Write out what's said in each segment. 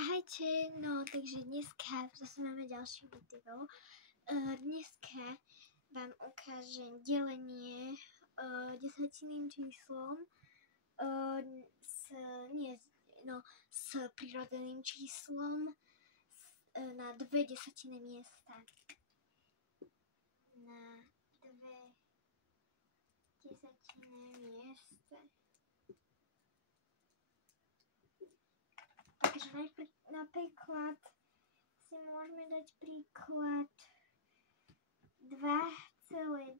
Ahojte, no takže dneska zase máme ďalší video. Dneska vám ukážem delenie desatinným číslom s prirodzeným číslom na 2 desatinné miesta. Na 2 desatinné miesta. Takže napríklad si môžeme dať príklad 2,2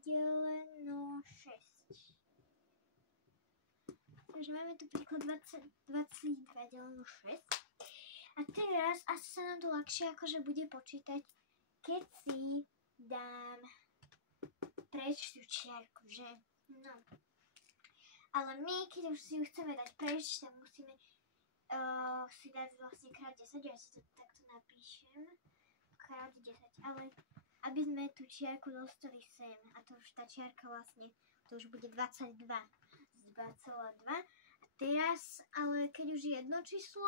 deleno 6. Takže máme tu príklad 22 deleno 6. A teraz asi sa nám to ľahšie akože bude počítať, keď si dám preč tú čiarku, že? No. Ale my, keď už si ju chceme dať preč, tak musíme si dať vlastne krát 10, ja si to takto napíšem, krát 10, ale aby sme tú čiarku dostali sem, a to už tá čiarka vlastne, to už bude 22 z 2,2. A teraz, ale keď už je jedno číslo,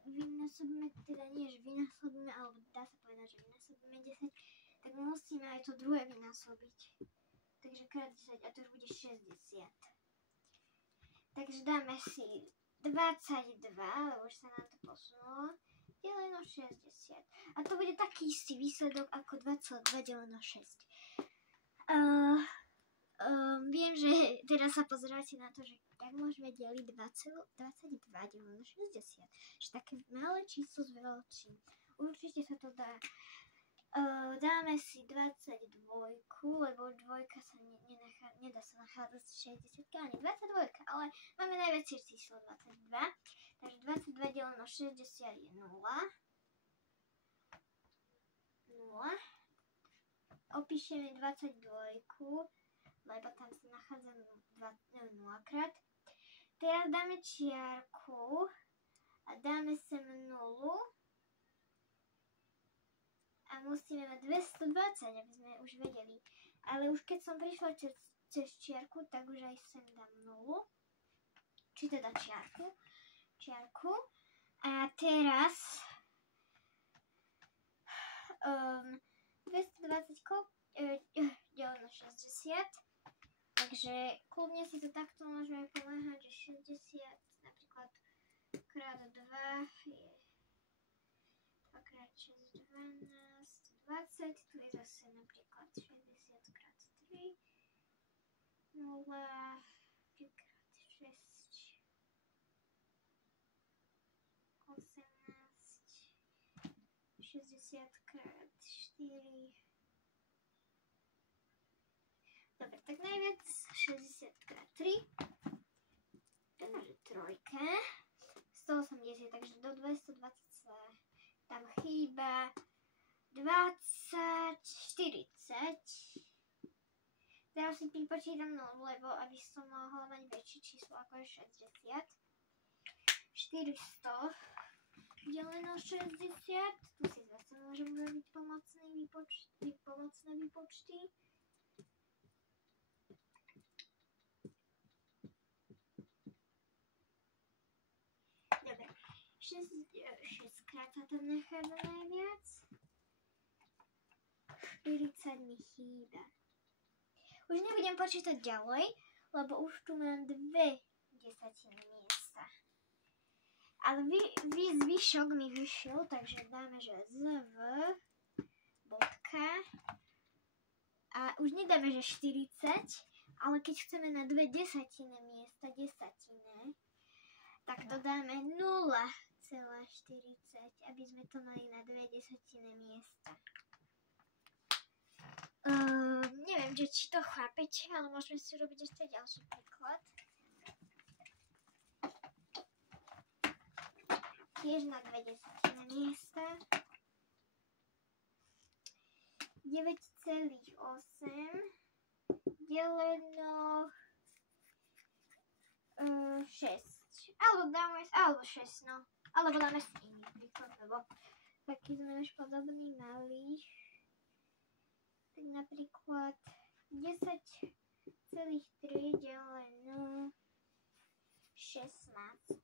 vynásobíme, teda nie, že vynásobíme, alebo dá sa povedať, že vynásobíme 10, tak musíme aj to druhé vynásobiť. Takže krát 10 a to už bude 60. Takže dáme si 22, lebo už sa nám to posunulo, deleno 60. A to bude taký istý výsledok ako 22 deleno 6. Viem, že teraz sa pozeráte na to, že tak môžeme deliť 22 deleno 60. Že také malé číslo s veľkým. Určite sa to dá. Dáme si 22, lebo dvojka sa nedá sa nachádzať z 60, ani 22, ale máme najväčšie číslo 22, takže 22 deleno 60 je 0. Opíšeme 22, lebo tam sa nachádza 0 krát. Teraz dáme čiarku a dáme sem 0. A musíme mať 220, aby sme už vedeli. Ale už keď som prišla cez čiarku, tak už aj sem dám 0. Či teda čiarku. A teraz 220 deleno 60. Takže kľudne si to takto môžeme pomáhať, že 60 napríklad krát 2 je 2 krát 6, 12, 20, tu je zase napríklad 60 krát 3, 0, 5 krát 6, 18, 60 krát 4. Dobre, tak najviac 60 krát 3, takže trojka, 180, takže do 220 tam chýba 20, 40. Teraz si pripočítam 0, lebo aby som mohla mať väčšie číslo ako je 60. 400 deleno 60. Tu si zase môžem urobiť pomocné výpočty. Dobre. 6 krát sa tam nachádza najviac. 40 mi chýba. Už nebudem počítať ďalej, lebo už tu mám 2 desatinné miesta. Ale zvyšok mi vyšiel, takže dáme, že zv bodka. A už nedáme, že 40, ale keď chceme na 2 desatinné miesta, tak to dáme 0,40, aby sme to mali na 2 desatinné miesta. Neviem, že či to chápete, ale môžeme si urobiť ešte ďalší príklad. Tiež na 2 desatinné miesta. 9,8 deleno 6. Alebo 6, no. Alebo dáme si iný príklad, lebo taký sme už podobný mali. Tak napríklad 10,3 deleno 16.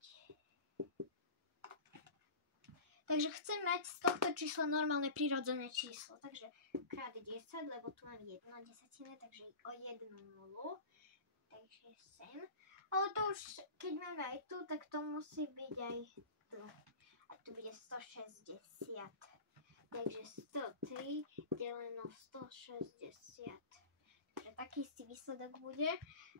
Takže chcem mať z tohto čísla normálne prirodzené číslo. Takže krát 10, lebo tu mám 1 desatina, takže o 1 nulu. Takže sem. Ale to už, keď máme aj tu, tak to musí byť aj tu. A tu bude 160. Takže 103 deleno 160. Takže taký istý výsledok bude.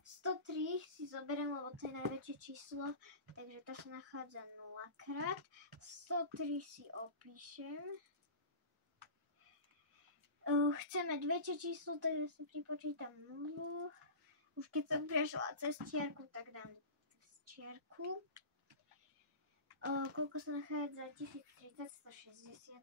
103 si zoberiem, lebo to je najväčšie číslo, takže to sa nachádza 0 krát. 103 si opíšem. Chcem mať väčšie číslo, takže si pripočítam 0. Už keď som prešla cez čiarku, tak dám cez čiarku. Koľko sa nachádza? 1030, 160.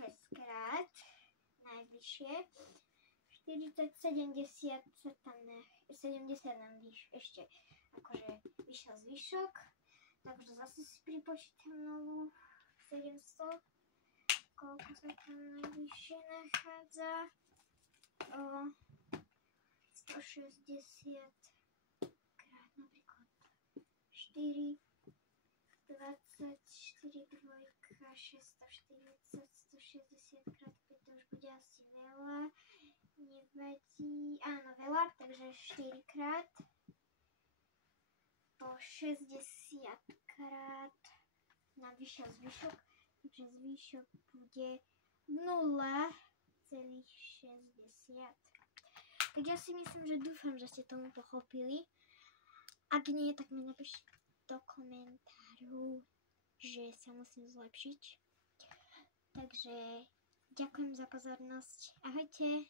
Šestkrát najbližšie 40, 70 sa tam 70 nám ešte akože vyšiel zvyšok, takže zase si pripočítam novú 700, koľko sa tam najbližšie nachádza, 160 krát napríklad 4, 24 dvojka, 640, 160 krát 5, to už bude asi veľa, nevadí, áno veľa, takže 4 krát, po 60 krát nám vyšiel zvyšok, takže zvyšok bude 0,60. Tak ja si myslím, že dúfam, že ste tomu pochopili. Ak nie, tak mi napíšte do komentáru, že sa musím zlepšiť. Takže ďakujem za pozornosť. Ahojte.